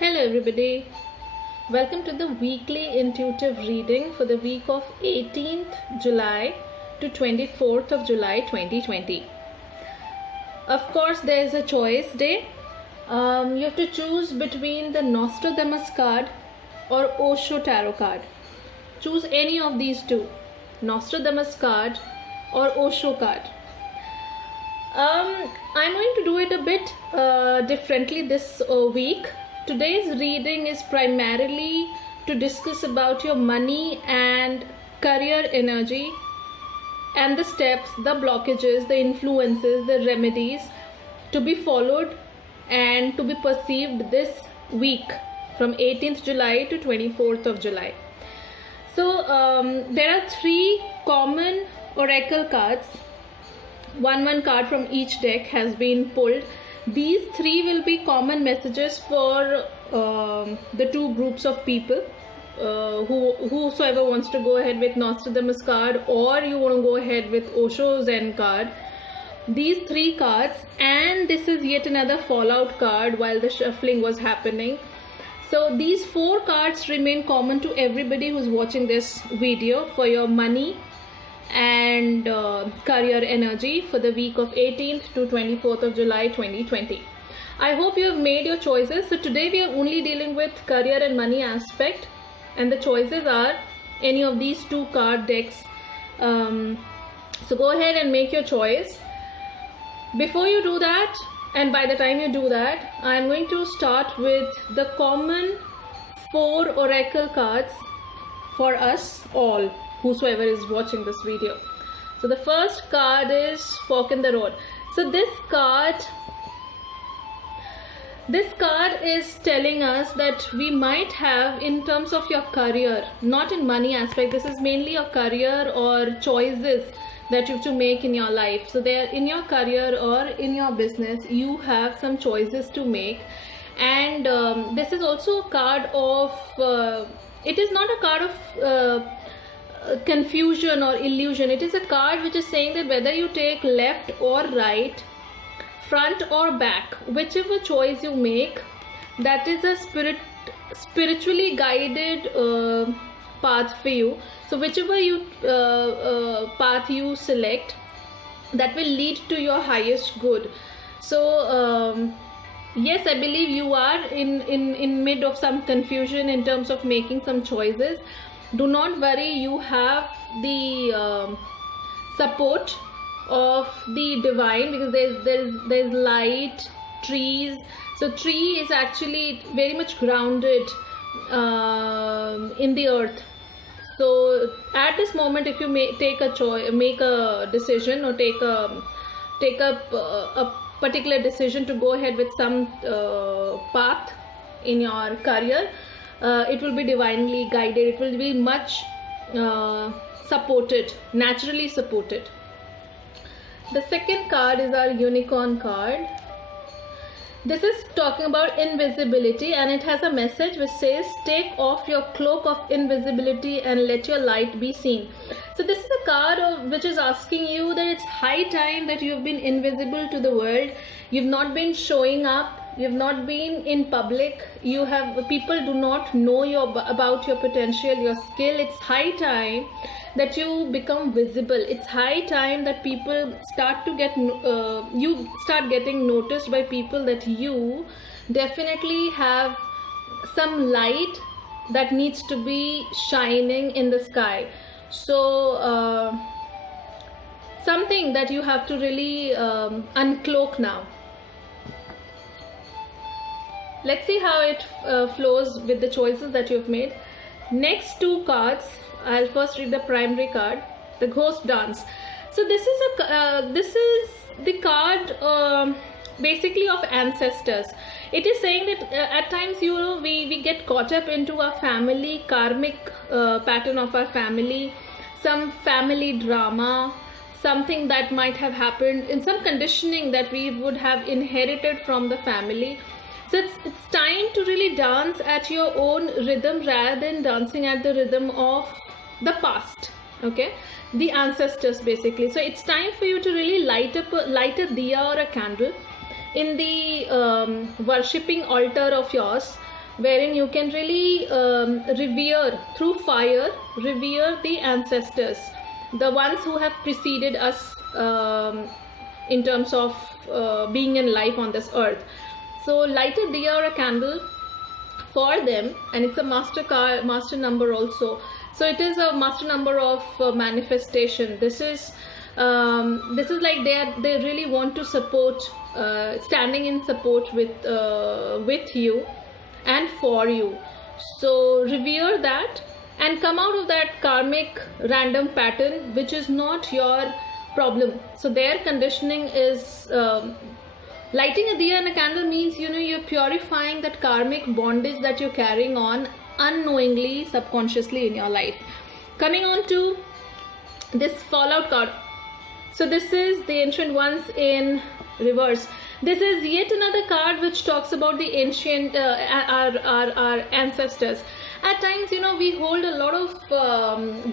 Hello, everybody. Welcome to the weekly intuitive reading for the week of 18th July to 24th of July 2020. Of course, there is a choice day. You have to choose between the Nostradamus card or Osho Tarot card. Choose any of these two, Nostradamus card or Osho card. I'm going to do it a bit differently this week. Today's reading is primarily to discuss about your money and career energy and the steps, the blockages, the influences, the remedies to be followed and to be perceived this week from 18th July to 24th of July. So there are three common oracle cards. One card from each deck has been pulled. These three will be common messages for the two groups of people, whosoever wants to go ahead with Nostradamus card or you want to go ahead with Osho Zen card. These three cards, and this is yet another fallout card while the shuffling was happening. So these four cards remain common to everybody who's watching this video for your money and career energy for the week of 18th to 24th of July 2020. I hope you have made your choices. So today we are only dealing with career and money aspect, and the choices are any of these two card decks. So go ahead and make your choice. Before you do that, and by the time you do that, I am going to start with the common four oracle cards for us all, whosoever is watching this video. So the first card is Fork in the Road. So this card is telling us that we might have, in terms of your career, not in money aspect, this is mainly your career or choices that you have to make in your life. So there, in your career or in your business, you have some choices to make. And this is also a card of, it is not a card of confusion or illusion. It is a card which is saying that whether you take left or right, front or back, whichever choice you make, that is a spiritually guided path for you. So whichever path you select, that will lead to your highest good. So yes, I believe you are in mid of some confusion in terms of making some choices. Do not worry, you have the support of the divine, because there's light, trees. So tree is actually very much grounded in the earth. So at this moment, if you make a decision or take a particular decision to go ahead with some path in your career, it will be divinely guided. It will be much supported, naturally supported. The second card is our Unicorn card. This is talking about invisibility, and it has a message which says, take off your cloak of invisibility and let your light be seen. So this is a card which is asking you that it's high time that you've been invisible to the world. You've not been showing up. You've not been in public. People do not know about your potential, your skill. It's high time that you become visible. It's high time that people start to get you start getting noticed by people, that you definitely have some light that needs to be shining in the sky. So something that you have to really uncloak now. Let's see how it flows with the choices that you've made. Next two cards, I'll first read the primary card, the Ghost Dance. So this is the card basically of ancestors. It is saying that at times, we get caught up into a family karmic pattern of our family, some family drama, something that might have happened in some conditioning that we would have inherited from the family. So it's time to really dance at your own rhythm rather than dancing at the rhythm of the past, okay, the ancestors basically. So it's time for you to really light a diya or a candle in the worshipping altar of yours, wherein you can really revere through fire, revere the ancestors, the ones who have preceded us in terms of being in life on this earth. So light a diya or a candle for them, and it's a master number also. So it is a master number of manifestation. This is like they really want to support, standing in support with you and for you. So revere that and come out of that karmic random pattern which is not your problem. So their conditioning is lighting a diya and a candle means, you know, you're purifying that karmic bondage that you're carrying on unknowingly, subconsciously in your life. Coming on to this fallout card. So this is the Ancient Ones in reverse. This is yet another card which talks about the ancient our ancestors. At times, you know, we hold a lot of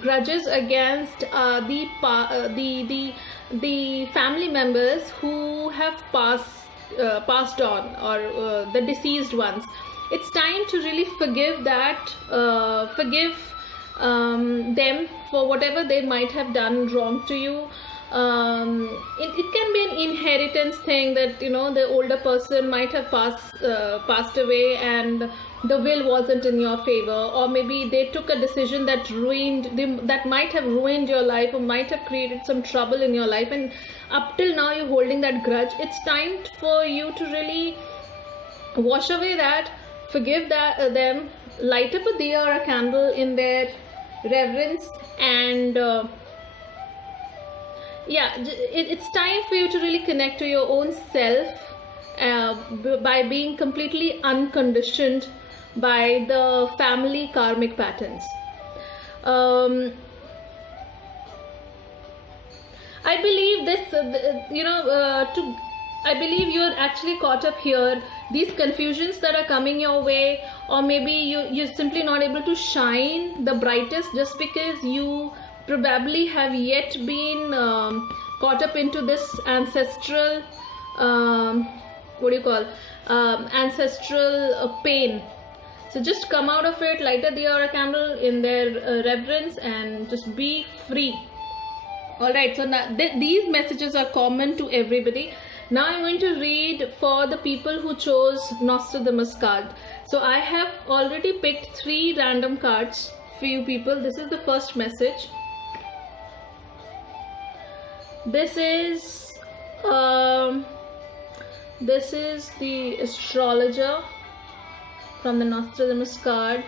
grudges against the family members who have passed on, or the deceased ones. It's time to really forgive them for whatever they might have done wrong to you. It can be an inheritance thing that, you know, the older person might have passed away and the will wasn't in your favor, or maybe they took a decision that might have ruined your life or might have created some trouble in your life, and up till now you're holding that grudge. It's time for you to really wash away that, forgive them, light up a diya or a candle in their reverence, and it's time for you to really connect to your own self by being completely unconditioned by the family karmic patterns. I believe this, I believe you're actually caught up here. These confusions that are coming your way, or maybe you're simply not able to shine the brightest just because you probably have yet been caught up into this ancestral ancestral pain. So just come out of it, light a diya or a candle in their reverence, and just be free. Alright, so now these messages are common to everybody. Now I'm going to read for the people who chose Nostradamus card. So I have already picked 3 random cards for you people. This is the first message. This is the astrologer from the Nostradamus card.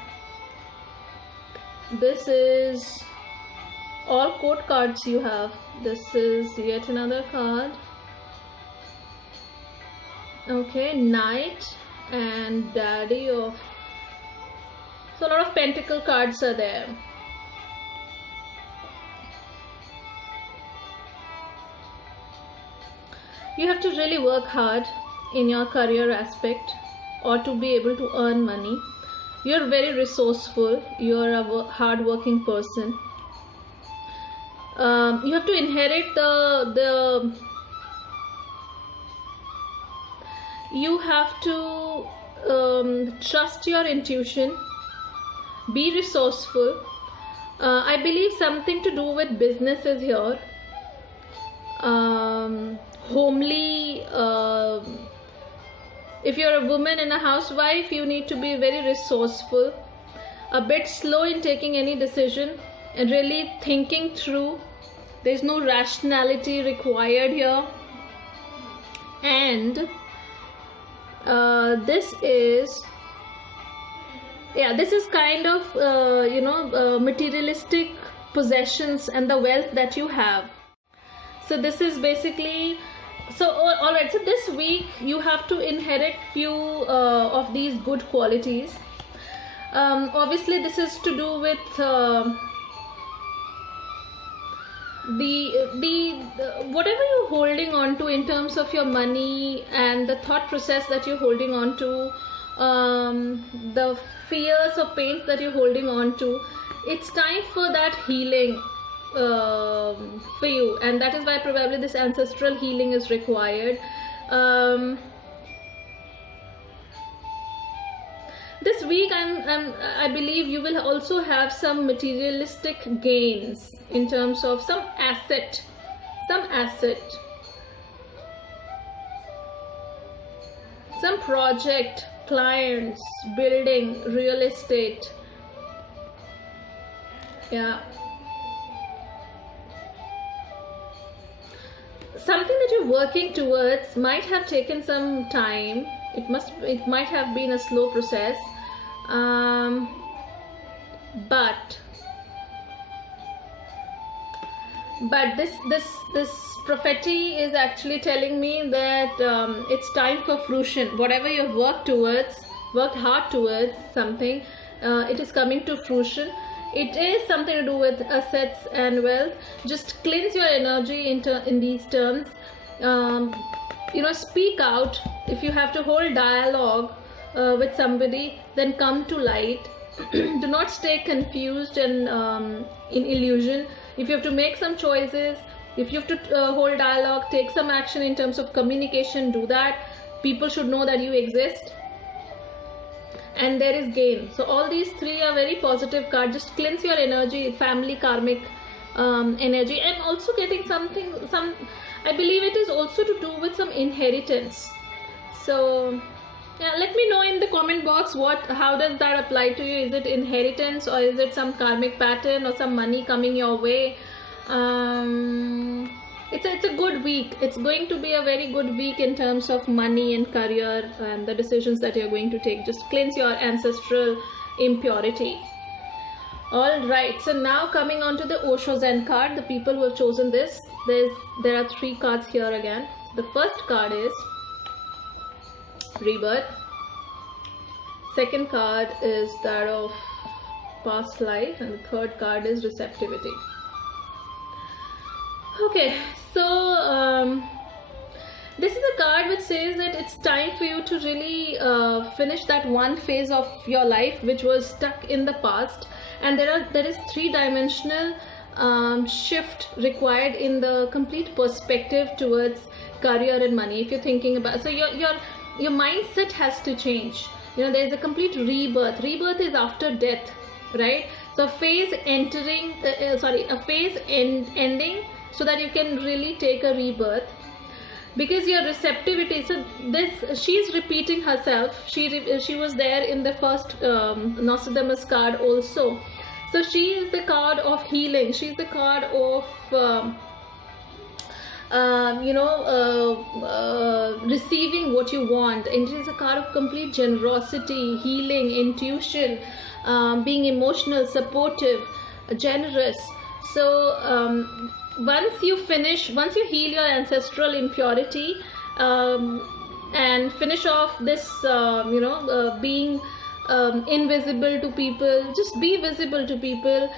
This is all court cards you have. This is yet another card. Okay, Knight and Daddy of. So a lot of pentacle cards are there. You have to really work hard in your career aspect or to be able to earn money. You're very resourceful. You're a hard-working person. You have to inherit you have to trust your intuition, be resourceful. I believe something to do with business is here. Homely, if you're a woman and a housewife, you need to be very resourceful, a bit slow in taking any decision and really thinking through. There's no rationality required here. And this is kind of materialistic possessions and the wealth that you have. So this is basically, so alright, so this week you have to inherit few of these good qualities. Obviously this is to do with the whatever you're holding on to in terms of your money and the thought process that you're holding on to, the fears or pains that you're holding on to. It's time for that healing for you, and that is why probably this ancestral healing is required. This week I believe you will also have some materialistic gains in terms of some asset, some project, clients, building, real estate. Yeah, something that you're working towards might have taken some time. It might have been a slow process, but this prophecy is actually telling me that it's time for fruition. Whatever you've worked hard towards something, it is coming to fruition. It is something to do with assets and wealth. Just cleanse your energy in these terms. Speak out. If you have to hold dialogue with somebody, then come to light. Do not stay confused and in illusion. If you have to make some choices, if you have to hold dialogue, take some action in terms of communication, do that. People should know that you exist, and there is gain. So all these three are very positive cards. Just cleanse your energy, family, karmic energy, and also getting some I believe it is also to do with some inheritance. So yeah, let me know in the comment box how does that apply to you. Is it inheritance, or is it some karmic pattern, or some money coming your way? It's a good week. It's going to be a very good week in terms of money and career and the decisions that you're going to take. Just cleanse your ancestral impurity. All right, so now coming on to the Osho Zen card, the people who have chosen this, there are 3 cards here again. The first card is rebirth. Second card is that of past life, and the third card is receptivity. Okay, so this is a card which says that it's time for you to really finish that one phase of your life which was stuck in the past, and there is 3-dimensional shift required in the complete perspective towards career and money. If you're thinking about, so your mindset has to change. There's a complete rebirth. Rebirth is after death, right? So a phase ending, so that you can really take a rebirth. Because your receptivity, so she's repeating herself. She was there in the first Nostradamus card also. So she is the card of healing. She's the card of receiving what you want, and it is a card of complete generosity, healing, intuition, being emotional, supportive, generous. So once you heal your ancestral impurity and finish off this being invisible to people, just be visible to people.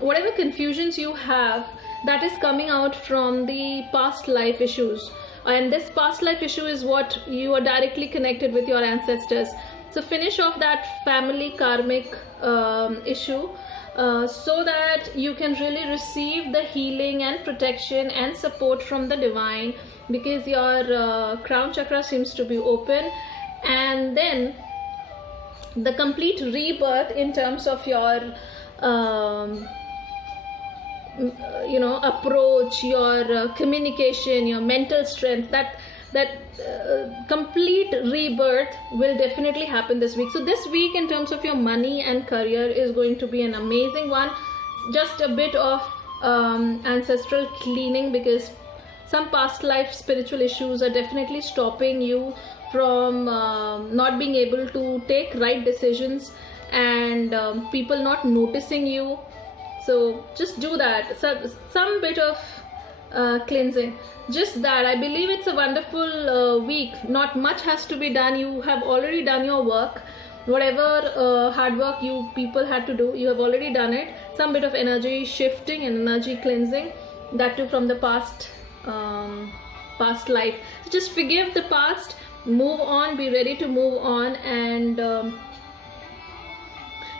Whatever confusions you have, that is coming out from the past life issues, and this past life issue is what you are directly connected with your ancestors. So finish off that family karmic issue, so that you can really receive the healing and protection and support from the divine, because your crown chakra seems to be open. And then the complete rebirth in terms of your approach, your communication, your mental strength, that complete rebirth will definitely happen this week. So this week in terms of your money and career is going to be an amazing one. Just a bit of ancestral cleaning, because some past life spiritual issues are definitely stopping you from not being able to take right decisions, and people not noticing you. So just do that. So some bit of cleansing, just that. I believe it's a wonderful week. Not much has to be done. You have already done your work. Whatever hard work you people had to do, you have already done it. Some bit of energy shifting and energy cleansing, that too from the past life. So just forgive the past, move on, be ready to move on, and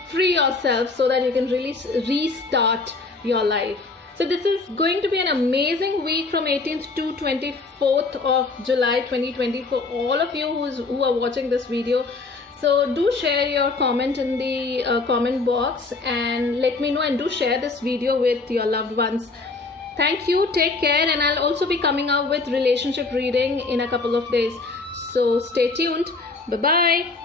free yourself so that you can really restart your life. So this is going to be an amazing week from 18th to 24th of July 2020 for all of you who are watching this video. So do share your comment in the comment box and let me know, and do share this video with your loved ones. Thank you, take care, and I'll also be coming out with relationship reading in a couple of days. So stay tuned. Bye bye.